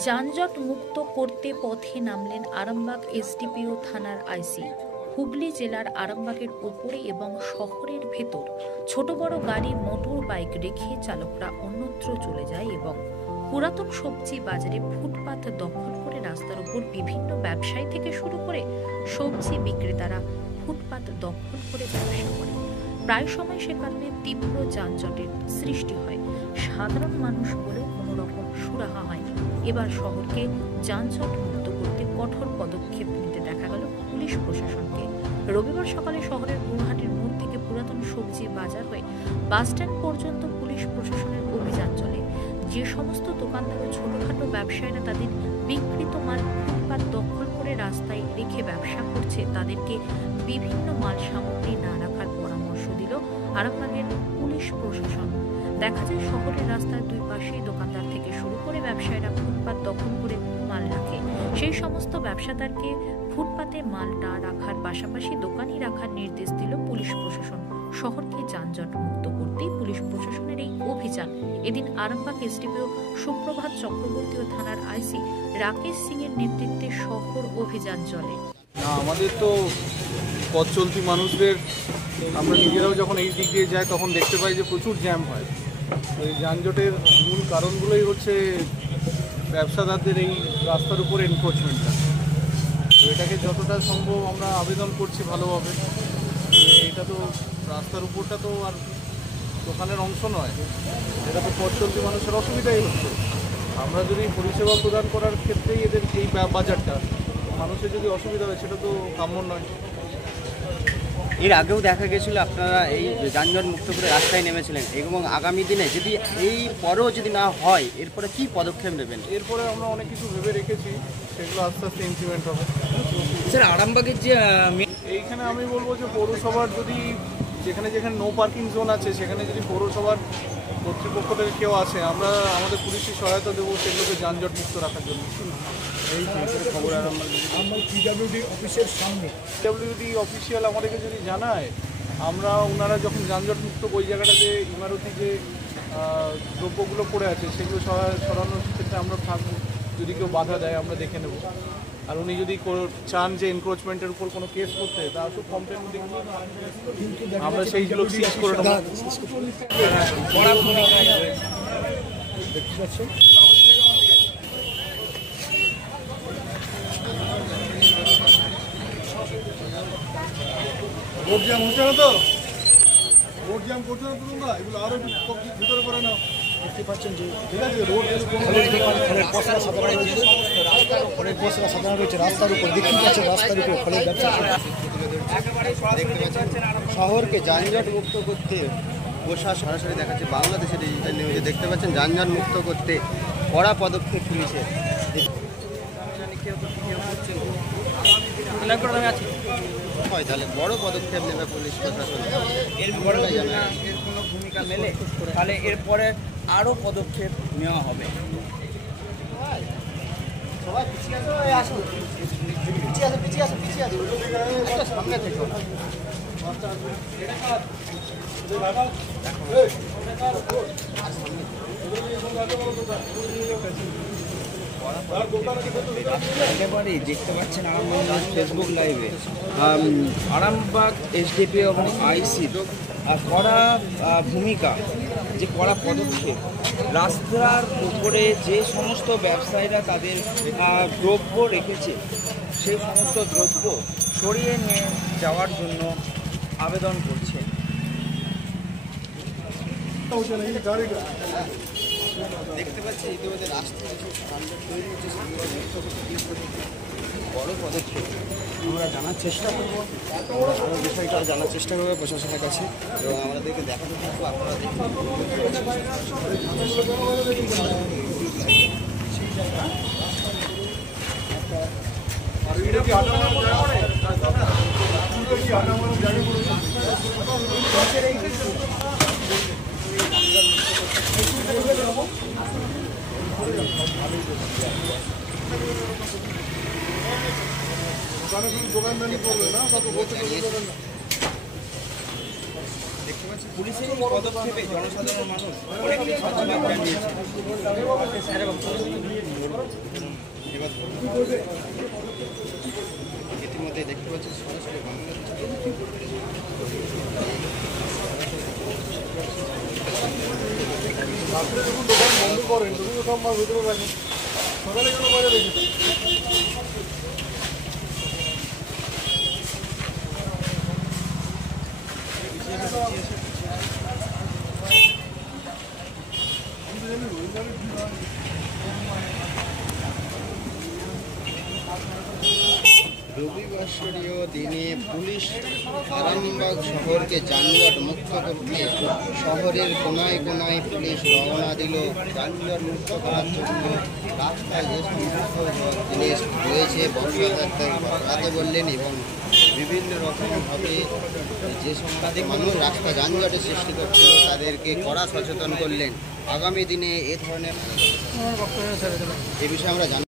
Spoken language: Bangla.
যানজট মুক্ত করতে পথে নামলেন আরামবাগ এসডিপিও থানার আইসি। হুগলি জেলার আরামবাগের উপরে এবং শহরের ভেতর ছোট বড় গাড়ি, মোটর বাইক রেখে চালকরা অন্যত্র চলে যায় এবং পুরাতন সবজি বাজারে ফুটপাত দখল করে রাস্তার উপর বিভিন্ন ব্যবসায়ী থেকে শুরু করে সবজি বিক্রেতারা ফুটপাত দখল করে ব্যবসা করে। প্রায় সময় সে কারণে তীব্র যানজটের সৃষ্টি হয়। সাধারণ মানুষ বলেও কোনো রকম সুরাহা হয়নি। এবার শহরকে যানজট মুক্ত করতে কঠোর পদক্ষেপ নিতে দেখা গেল পুলিশ প্রশাসনকে। রবিবার সকালে শহরের গুয়াহাটির মোড় থেকে পুরাতন সবজি বাজার হয়ে বাসস্ট্যান্ড পর্যন্ত পুলিশ প্রশাসনের অভিযান চলে। যে সমস্ত দোকানদার ও ছোটখাটো ব্যবসায়ীরা তাদের বিক্রিত মাল ফুটপাত দখল করে রাস্তায় রেখে ব্যবসা করছে, তাদেরকে বিভিন্ন মাল সামগ্রী না রাখার পরামর্শ দিল আরামবাগের পুলিশ প্রশাসন। দেখা যায় শহরের রাস্তার দুই পাশেই দোকানদার থেকে শুরু করে ব্যবসায়ীরা ফুটপাত দখল করে মাল রাখে। সেই সমস্ত ব্যবসাদারকে ফুটপাতে মাল না রাখার পাশাপাশি দোকানই রাখার নির্দেশ দিল পুলিশ প্রশাসন। শহরকে যানজট মুক্ত করতেই পুলিশ প্রশাসনের এই অভিযান। এদিন আরামবাগ এসডিপিও সুপ্রভাত চক্রবর্তী ও থানার আইসি রাকেশ সিং এর নেতৃত্বে শহর অভিযান চলে। আমাদের তো পথ চলতি মানুষদের আমরা নিজেরাও যখন এই দিক দিয়ে যাই তখন দেখতে পাই যে প্রচুর জ্যাম হয়। এই যানজটের মূল কারণগুলোই হচ্ছে ব্যবসাদারদের এই রাস্তার উপর এনক্রোচমেন্টটা। তো এটাকে যতটা সম্ভব আমরা আবেদন করছি ভালোভাবে। এটা তো রাস্তার উপরটা তো আর দোকানের অংশ নয়, এটা তো পথ চলতি মানুষের অসুবিধাই হচ্ছে। আমরা যদি পরিষেবা প্রদান করার ক্ষেত্রেই এদের এই বাজারটা মানুষের যদি অসুবিধা হয় সেটা তো কাম্য নয়। এর আগেও দেখা গেছিল আপনারা এই যানজট মুক্ত করে রাস্তায় নেমেছিলেন এবং আগামী দিনে যদি এই পরেও যদি না হয় এরপরে কি পদক্ষেপ নেবেন? এরপরে আমরা অনেক কিছু ভেবে রেখেছি, সেগুলো আস্তে আস্তে ইমপ্লিমেন্ট হবে। স্যার, আরামবাগের যে এইখানে আমি বলবো যে পৌরসভার যদি যেখানে যেখানে নো পার্কিং জোন আছে সেখানে যদি পৌরসভার কর্তৃপক্ষ থেকে কেউ আসে, আমরা আমাদের পুলিশের সহায়তা দেবো সেগুলোকে যানজট মুক্ত রাখার জন্য। এই খবর আমরা পিডব্লিউডি অফিসের সামনে পিডব্লিউডি অফিসিয়াল আমাদেরকে যদি জানায়, আমরা ওনারা যখন যানজট মুক্ত ওই জায়গাটাতে ইমারতি যে দ্রব্যগুলো পড়ে আছে সেগুলো সরানোর ক্ষেত্রে আমরা থাকবো। যদি কেউ বাধা দেয় আমরা দেখে নেব। আর উনি যদি চান যে এনক্রোচমেন্টের উপর কোনো কেস করতে, তা আসলে কমপ্লেন আমরা সেইগুলো সিজ করে নেব। দেখতে পাচ্ছেন রোড জ্যাম হচ্ছে না, তো রোড জ্যাম করছে না তোমরা, এগুলো আরো ভিতরে করে নাও। দেখতে পাচ্ছেন যে ঠিক আছে, রোড ফলের পসরা সাজানো রয়েছে, ফলের পসরা সাজানো রয়েছে রাস্তার উপর। দেখতে পাচ্ছেন রাস্তার উপর ফলের ব্যবসা। শহরকে যানজট মুক্ত করতে প্রশাসন সরাসরি দেখাচ্ছে বাংলাদেশের ডিজিটাল নিউজে। দেখতে পাচ্ছেন যানজট মুক্ত করতে কড়া পদক্ষেপ পুলিশের। তাহলে বড় পদক্ষেপ নেবে পুলিশ প্রশাসন। এর কোনো ভূমিকা মেলে তাহলে এরপরে আরও পদক্ষেপ নেওয়া হবে। সবাই পিছিয়ে আসো, পিছিয়ে আসো সামনে থেকে। একেবারেই দেখতে পাচ্ছেন আরামবাগ ফেসবুক লাইভে আরামবাগ এসডিপি এবং আইসি কড়া ভূমিকা, যে কড়া পদক্ষেপ। রাস্তার উপরে যে সমস্ত ব্যবসায়ীরা তাদের দ্রব্য রেখেছে সেই সমস্ত দ্রব্য সরিয়ে নিয়ে যাওয়ার জন্য আবেদন করছে। দেখতে পাচ্ছি ইতিমধ্যে রাস্তায় তৈরি হচ্ছে, বড় পদক্ষেপ। আমরা জানার চেষ্টা করবো, আমরা পুরো বিষয়টা জানার চেষ্টা করবো প্রশাসনের কাছে এবং আমাদেরকে দেখাতে থাকবো। আপনারা দেখতে দোকানদারি করবে না, দেখতে পাচ্ছি পুলিশের পদক্ষেপে জনসাধারণ মানুষ অনেকটাই সচেতন জানিয়েছে। ইতিমধ্যে দেখতে পাচ্ছেন সরাসরি বাংলা রাত্রে যখন দোকান বন্ধ করেন তখন তো সব মাল ভেতরে রাখেন, সকালে কেন বাইরে রেখেছেন? রবিবাসরীয় দিনে পুলিশ আরামবাগ শহরকে যানজট মুক্ত করতে শহরের কোনায় কোনায় পুলিশ রওনা দিল। যানজট মুক্ত করার জন্য রাস্তায় যে সমস্ত জিনিস রয়েছে বর্ষা রাতে বললেন এবং বিভিন্ন রকমভাবে যে সমস্ত মানুষ রাস্তা যানজটের সৃষ্টি করছিল তাদেরকে কড়া সচেতন করলেন। আগামী দিনে এ ধরনের এ বিষয়ে আমরা জানি।